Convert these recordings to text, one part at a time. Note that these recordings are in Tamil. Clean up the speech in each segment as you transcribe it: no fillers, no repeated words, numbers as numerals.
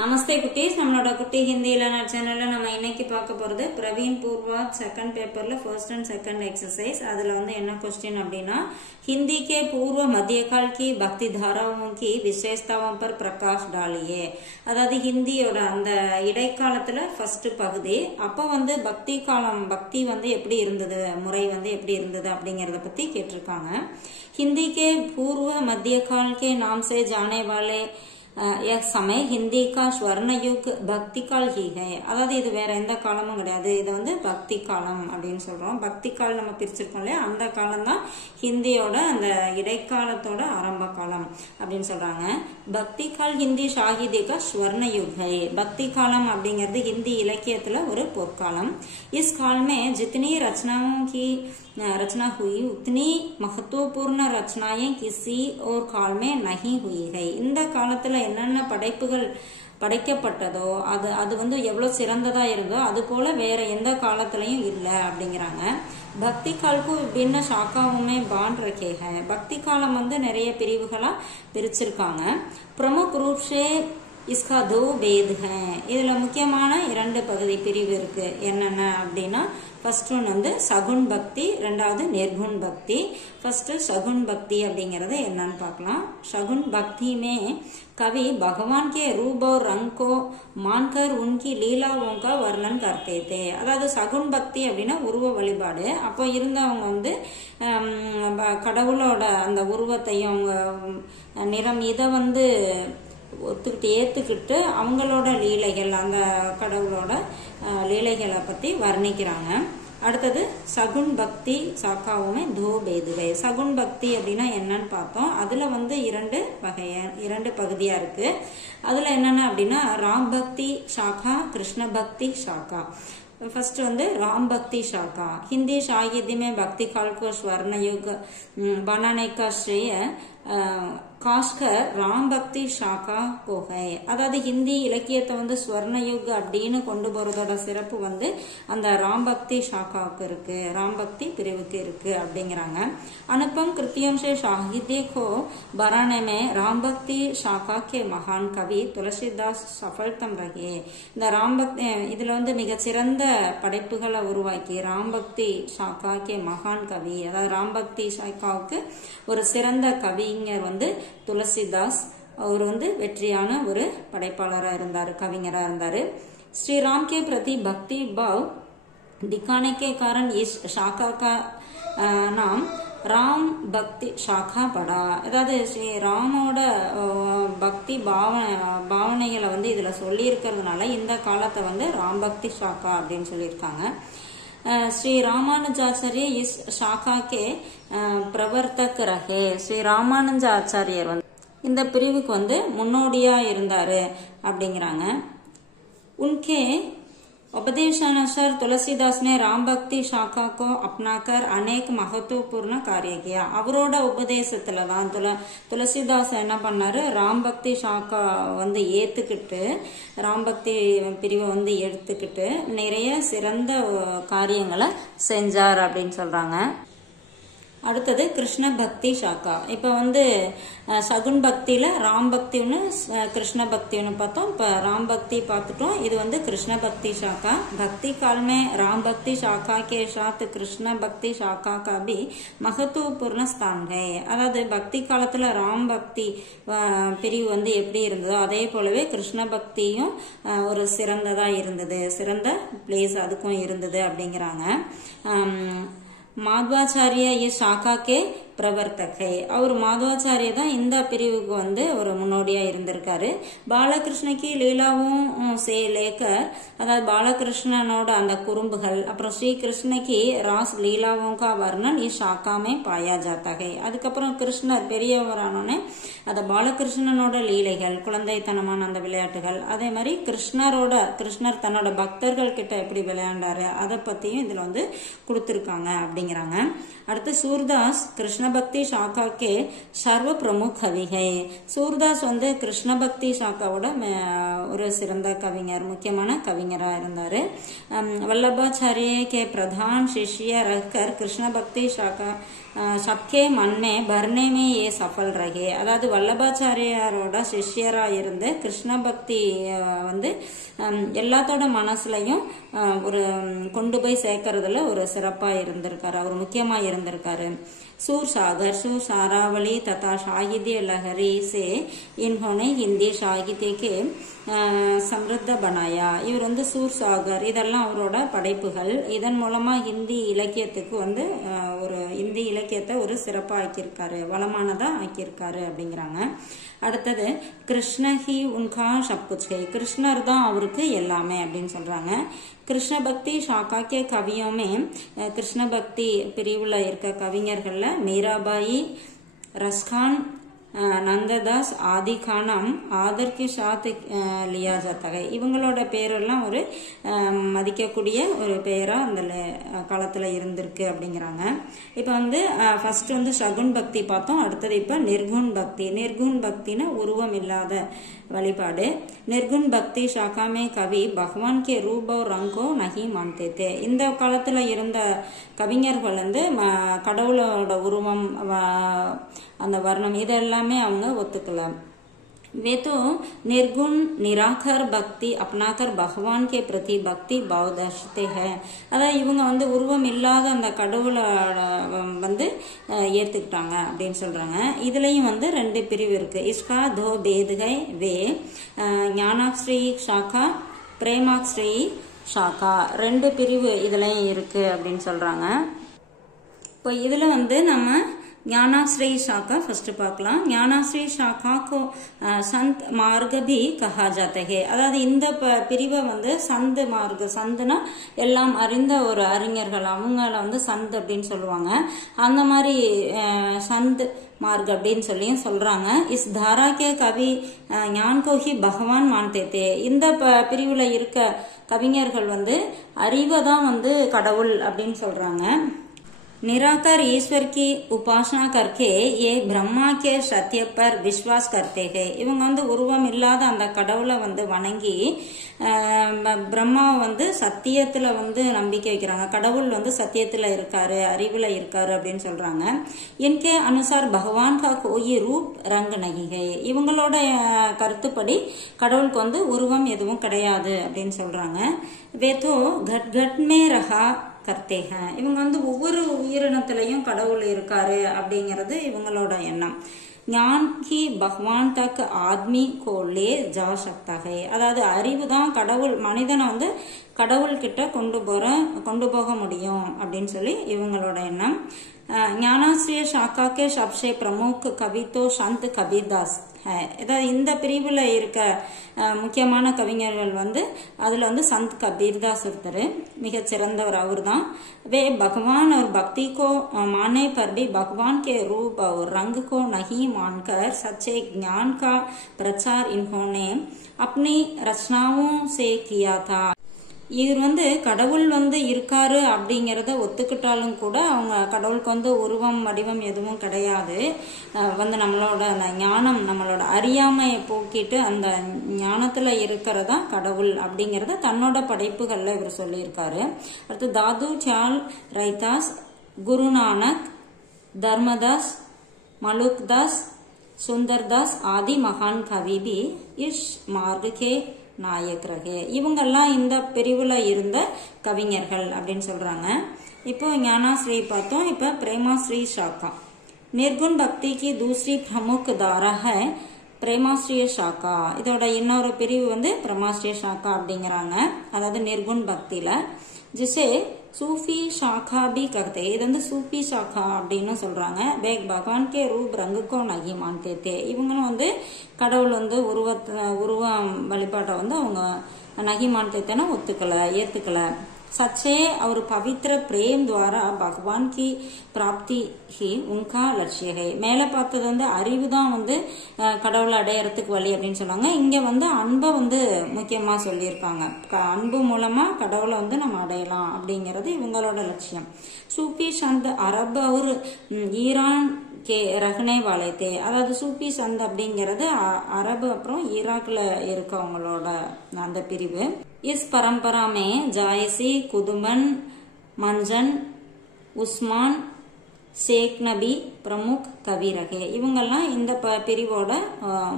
நமஸ்தே குட்டீஸ், நம்மளோட குட்டி ஹிந்தி லேர்னர் சேனல்ல நம்ம இன்னைக்கு பார்க்க போறது பிரவீன் பூர்வா செகண்ட் பேப்பர்ல ஃபர்ஸ்ட் அண்ட் செகண்ட் எக்ஸசைஸ். அதுல என்ன क्वेश्चन அப்படின்னா, हिंदी के पूर्व मध्यकाल की भक्ति धाराओं की विशेषताओं पर प्रकाश डालिए. அதாவது ஹிந்தியோட அந்த இடைக்காலத்துல ஃபர்ஸ்ட் பகுதி அப்ப பக்தி காலம், பக்தி எப்படி இருந்தது, முறை எப்படி இருந்தது அப்படிங்கறத பத்தி கேட்டிருக்காங்க. हिंदी के पूर्व मध्यकाल के नाम से जाने वाले यह समय हिंदी का स्वर्ण युग भक्ति काल ही है. அதாவது இது வேற எந்த காலமும் கிடையாது, இது பக்தி காலம் அப்படின்னு சொல்றோம். பக்தி கால் நம்ம பிரிச்சிருக்கோம் இல்லையா, அந்த காலம் தான் ஹிந்தியோட அந்த இடைக்காலத்தோட ஆரம்ப காலம் அப்படின்னு சொல்றாங்க. பக்தி கால் ஹிந்தி சாகித்ய ஸ்வர்ண யுக் है. பக்தி காலம் அப்படிங்கிறது ஹிந்தி இலக்கியத்துல ஒரு பொற்காலம். इस काल में जितनी रचनाओं की रचना हुई उतनी महत्वपूर्ण रचनाएं किसी और काल में नहीं हुई है. இந்த காலத்துல என்னென்ன படைப்புகள் படைக்கப்பட்டதோ அது எவ்வளவு சிறந்ததா இருந்தோ அது போல வேற எந்த காலத்திலயும் இல்ல அப்படிங்கிறாங்க. பக்தி காலுக்கு பின்ன சாக்காவுமே பாண்ட் ரக்கே ஹை. பக்தி காலம் நிறைய பிரிவுகளா பிரிச்சிருக்காங்க. பிரமுக் ரூப் சே इसका दो भेद है. இதுல முக்கியமான இரண்டு பகுதி பிரிவு இருக்கு. என்னென்ன அப்படின்னா, ஃபர்ஸ்ட் ஒன் சகுன் பக்தி, ரெண்டாவது நிர்குண் பக்தி. ஃபர்ஸ்ட் சகுன் பக்தி அப்படிங்கறது என்னன்னு பார்க்கலாம். சகுன் பக்தி மே कवि भगवान के रूप और रंग को मानकर उनकी लीलाओं का वर्णन करते थे. அதாவது சகுன் பக்தி அப்படின்னா உருவ வழிபாடு. அப்போ இருந்தவங்க கடவுளோட அந்த உருவத்தையும் அவங்க நிறம் இதை ஏத்துக்கிட்டு அவங்களோட லீலைகள், அந்த கடவுளோட லீலைகளை பத்தி வர்ணிக்கிறாங்க. அடுத்தது சகுன் பக்தி சாக்காவுமே தோ பேதுவே. சகுன் பக்தி அப்படின்னா என்னன்னு பார்த்தோம். அதுல இரண்டு பகுதியா இருக்கு. அதுல என்னென்ன அப்படின்னா, ராம் பக்தி சாக்கா, கிருஷ்ண பக்தி சாக்கா. फर्स्ट राम भक्ति शाखा. हिंदी साहित्य में भक्ति काल को स्वर्ण युग बनाने का श्रेय खासकर ராம் பக்தி ஷாக்கா கோகை. அதாவது ஹிந்தி இலக்கியத்தை ஸ்வர்ண யுக் அப்படின்னு கொண்டு போறதோட சிறப்பு அந்த ராம் பக்தி ஷாக்காவுக்கு இருக்கு, ராம் பக்தி பிரிவுக்கு இருக்கு அப்படிங்கிறாங்க. அனுபம் கிருத்தியம் से साहित्य को बनाने में राम भक्ति शाखा के महान कवि तुलसीदास सफलतम रहे. இந்த ராம் பக்தி இதுல மிகச்சிறந்த படைப்புகளை உருவாக்கி ராம் பக்தி ஷாக்கா கே மகான் கவி, அதாவது ராம் பக்தி ஷாக்காவுக்கு ஒரு சிறந்த கவிஞர் துளசிதாஸ். அவர் வெற்றியான ஒரு படைப்பாளராக இருந்தாரு, கவிஞராக இருந்தாரு. ஸ்ரீராம் கே பிரதி பக்தி பாவ் दिखाने के कारण इस शाखा का नाम ராம் பக்தி ஷாக்கா படா. அதாவது ஸ்ரீ ராமோட பக்தி பாவனைகளை இதுல சொல்லி இருக்கிறதுனால இந்த காலத்தை ராம் பக்தி ஷாக்கா அப்படின்னு சொல்லியிருக்காங்க. श्री रामानुजाचार्य इस शाखा के प्रवर्तक रहे. ஸ்ரீ ராமானுஜாச்சாரியர் இந்த பிரிவுக்கு முன்னோடியா இருந்தாரு அப்படிங்கிறாங்க. उनके उपदेशानुसार तुलसीदास ने राम भक्ति शाखा को अपनाकर अनेक महत्वपूर्ण कार्य किया. அவரோட உபதேசத்துல தான் துளசிதாஸ் என்ன பண்ணாரு, ராம் பக்தி ஷாக்கா ஏத்துக்கிட்டு, ராம் பக்தி பிரிவை எடுத்துக்கிட்டு நிறைய சிறந்த காரியங்களை செஞ்சார் அப்படின்னு சொல்றாங்க. அடுத்தது கிருஷ்ண பக்தி ஷாக்கா. இப்ப சகுன் பக்தியில ராம் பக்தி ஒன்று, கிருஷ்ண பக்தி ஒன்று பார்த்தோம். இப்ப ராம் பக்தி பார்த்துட்டோம். இது கிருஷ்ண பக்தி ஷாக்கா. பக்தி கால் में राम भक्ति शाखा के साथ कृष्ण भक्ति शाखा का भी महत्वपूर्ण स्थान है. அதாவது பக்தி காலத்துல ராம் பக்தி பிரிவு எப்படி இருந்ததோ அதே போலவே கிருஷ்ண பக்தியும் ஒரு சிறந்ததா இருந்தது, சிறந்த பிளேஸ் அதுக்கும் இருந்தது அப்படிங்கிறாங்க. மாத்வாச்சாரிய शाखा के प्रवर्तक है. அவர் மாதவாச்சாரிய தான் இந்த பிரிவுக்கு ஒரு முன்னோடியா இருந்திருக்காரு. பாலகிருஷ்ணக்கு லீலாவும் சே லேக்கர், அதாவது பாலகிருஷ்ணனோட அந்த குறும்புகள், அப்புறம் ஸ்ரீ கிருஷ்ணக்கு ராஸ் லீலாவும் கா வர்ணன் இஸ் ஷாக்காமே பாயா ஜாத்தா है. அதுக்கப்புறம் கிருஷ்ணர் பெரியவரானோன்னு அந்த பாலகிருஷ்ணனோட லீலைகள், குழந்தைத்தனமான அந்த விளையாட்டுகள், அதே மாதிரி கிருஷ்ணர் தன்னோட பக்தர்கள் கிட்ட எப்படி விளையாண்டாரு அதை பத்தியும் இதுல கொடுத்திருக்காங்க அப்படிங்கிறாங்க. அடுத்து சூர்தாஸ் கிருஷ்ண பக்தி சாக்கா கே சர்வ பிரமுக் கவி ஹை. சூர்தாஸ் வந்து கிருஷ்ண பக்தி சாக்காவோட ஒரு சிறந்த கவிஞர், முக்கியமான கவிஞரா இருந்தாரு. வல்லபாச்சாரிய கே பிரதான் சிஷ்ய ரஹ்கர் கிருஷ்ண பக்தி சாக்கா சப்கே மன்மே பர்னே மே ஏ சஃபல் ரகே. அதாவது வல்லபாச்சாரியாரோட சிஷ்யரா இருந்து கிருஷ்ண பக்தி வந்து எல்லாத்தோட மனசுலையும் ஒரு கொண்டு போய் சேர்க்கறதுல ஒரு சிறப்பா இருந்திருக்காரு, அவர் முக்கியமா இருந்திருக்காரு. सूर सागर, सूर सारावली तथा साहित्य लहरी से इन्होंने हिंदी साहित्य के समृद्ध बनाया. இவர் வந்து சூர் சாகர் இதெல்லாம் அவரோட படைப்புகள். இதன் மூலமா ஹிந்தி இலக்கியத்துக்கு வந்து ஒரு ஹிந்தி இலக்கியத்தை ஒரு சிறப்பா ஆக்கியிருக்காரு, வளமானதா ஆக்கியிருக்காரு அப்படிங்கிறாங்க. அடுத்தது கிருஷ்ணஹி உன்கா சப்குச்சை, கிருஷ்ணர் தான் அவருக்கு எல்லாமே அப்படின்னு சொல்றாங்க. கிருஷ்ண பக்தி ஷாக்காக்கே கவியோமே, கிருஷ்ண பக்தி பிரிவுல இருக்க கவிஞர்கள்ல மீராபாயி, ரஸ்கான், நந்ததாஸ் ஆதி கானம் ஆதர் கே சாத் லியா ஜாத்தா ஹை. இவங்களோட பேரெல்லாம் ஒரு மதிக்கக்கூடிய ஒரு பெயரா அந்த காலத்துல இருந்திருக்கு அப்படிங்கிறாங்க. இப்ப வந்து ஃபர்ஸ்ட் வந்து சகுன் பக்தி பார்த்தோம். அடுத்தது இப்ப நிர்குண் பக்தி. நிர்குண் பக்தினா உருவம் இல்லாத வழிபாடு. நிர்குண் பக்தி ஷாக்காமே கவி பகவான் கே ரூபோ ரங்கோ நகி மான்தே. இந்த காலத்துல இருந்த கவிஞர்கள் வந்து கடவுளோட உருவம், அந்த வர்ணம் இதெல்லாமே அவங்க ஒத்துக்கல. वे तो निर्गुण निराकार भक्ति अपनाकर भगवान के प्रति भक्ति भाव दर्शते हैं. அதாவது இவங்க வந்து உருவம் இல்லாத அந்த கடவுளை வந்து ஏத்துக்கிட்டாங்க அப்படின்னு சொல்றாங்க. இதுலயும் வந்து ரெண்டு பிரிவு இருக்கு. இஸ்கா தோ பேதுகை வே ஞானாஸ்ரீ ஷாக்கா பிரேமாஸ்ரீ ஷாக்கா, ரெண்டு பிரிவு இதுலயும் இருக்கு அப்படின்னு சொல்றாங்க. இப்போ இதுல வந்து நம்ம ज्ञानाश्रय शाखा फर्स्ट பார்க்கலாம். ज्ञानाश्रय शाखा को संत मार्ग भी कहा जाता है. அதாவது இந்த பிரிவை வந்து சந்த மார்க், சந்தனா எல்லாம் அறிந்த ஒரு அறிஞர்கள், அவங்கள வந்து சந்த் அப்படின்னு சொல்லுவாங்க. அந்த மாதிரி சந்த் மார்க் அப்படின்னு சொல்லியும் சொல்றாங்க. Is Tara K Kavi Gyan go he பகவான் மான்தே தே. இந்த பிரிவுல இருக்க கவிஞர்கள் வந்து அறிவை தான் வந்து கடவுள் அப்படின்னு சொல்றாங்க. निराकार ईश्वर की उपासना करके ये ब्रह्मा के सत्य पर विश्वास करते हैं. இவங்க வந்து உருவம் இல்லாத அந்த கடவுளை வந்து வணங்கி பிரம்மா வந்து சத்தியத்துல வந்து நம்பிக்கை வைக்கிறாங்க. கடவுள் வந்து சத்தியத்துல இருக்காரு, அறிவுல இருக்காரு அப்படின்னு சொல்றாங்க. இன்கே அனுசார் பகவான் கா கோயி ரூப் ரங் நஹி ஹை. இவங்களோட கருத்துப்படி கடவுளுக்கு வந்து உருவம் எதுவும் கிடையாது அப்படின்னு சொல்றாங்க. வே தோ கட் கட் மே ரஹா கர்த்தேக. இவங்க வந்து ஒவ்வொரு உயிரினத்திலையும் கடவுள் இருக்காரு அப்படிங்கிறது இவங்களோட எண்ணம். ஞான் ஹி பகவான் தக் ஆத்மி கோ லே ஜா சக்தா ஹை. அதாவது அறிவு தான் கடவுள் மனிதனை வந்து கடவுள் கிட்ட கொண்டு போக முடியும் அப்படின்னு சொல்லி இவங்களோட எண்ணம். ஞானாஸ்ரீய ஷாக்கா கே சப்சே பிரமுக் கவி தோ சந்த் கபீர்தாஸ் ஹை. அதாவது இந்த பிரிவுல இருக்க முக்கியமான கவிஞர்கள் வந்து அதுல வந்து சந்த் கபீர்தாஸ் ஒருத்தர் மிக சிறந்தவர், அவர் தான். வே பகவான் और भक्ति को माने पर भी भगवान के रूप और रंग को नहीं मानकर सच्चे ज्ञान का प्रचार इन्होंने अपनी रचनाओं से किया था. இவர் வந்து கடவுள் வந்து இருக்காரு அப்படிங்கறத ஒத்துக்கிட்டாலும் கூட அவங்க கடவுளுக்கு வந்து உருவம் வடிவம் எதுவும் கிடையாது, வந்து நம்மளோட ஞானம், நம்மளோட அறியாமையை போக்கிட்டு அந்த ஞானத்துல இருக்கிறதா கடவுள் அப்படிங்கறத தன்னோட படைப்புகள்ல இவர் சொல்லியிருக்காரு. அடுத்து தாது சால் ரைதாஸ், குருநானக், தர்மதாஸ், மலுக்தாஸ், சுந்தர்தாஸ் ஆதி மகான் கவி பி இஸ் மார்க் கே நாயக் ரகே. இவங்கெல்லாம் இந்த பிரிவுல இருந்த கவிஞர்கள் அப்படின்னு சொல்றாங்க. இப்போ ஞானாஸ்ரீ பார்த்தோம். இப்ப பிரேமாஸ்ரீ शाखा. निर्गुण भक्ति की दूसरी प्रमुख धारा है பிரேமாஸ்ரீய शाखा. இதோட இன்னொரு பிரிவு வந்து பிரேமாஸ்ரீய शाखा அப்படிங்கிறாங்க. அதாவது நிர்குண் பக்தியில जिसे सूफी शाखा भी करते. இது வந்து சூஃபி शाखा அப்படின்னு சொல்றாங்க. பேக் பகவான் கே ரூப் ரங்குக்கோ நகி மான்தே தே. இவங்களும் வந்து கடவுள் வந்து உருவம் வழிபாட்டை வந்து அவங்க நகி மான்தேத்தேன்னு ஏத்துக்கல. सच्चे और पवित्र प्रेम द्वारा भगवान की प्राप्ति ही उनका लक्ष्य है. மேல பார்த்தது வந்து அறிவு தான் வந்து கடவுளை அடையறதுக்கு வழி அப்படின்னு சொன்னாங்க. இங்க வந்து அன்பை வந்து முக்கியமா சொல்லியிருக்காங்க. அன்பு மூலமா கடவுளை வந்து நம்ம அடையலாம் அப்படிங்கிறது இவங்களோட லட்சியம். சூஃபி சந்த் அரபு और ஈரான் கே ரஹ்னே வாலே தே. அதாவது சூஃபி சந்த் அப்படிங்கிறது அரபு அப்புறம் ஈராக்ல இருக்கவங்களோட அந்த பிரிவு. इस परंपरा में जायसी, कुदुमन, मंजन, उस्मान, शेख नबी प्रमुख कवि रहे. இவங்கெல்லாம் இந்த பிரிவோட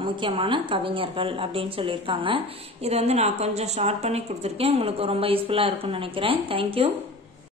முக்கியமான கவிஞர்கள் அப்படின்னு சொல்லியிருக்காங்க. இது வந்து நான் கொஞ்சம் ஷார்ட் பண்ணி கொடுத்துருக்கேன். உங்களுக்கு ரொம்ப யூஸ்ஃபுல்லா இருக்கும்னு நினைக்கிறேன். தேங்க்யூ.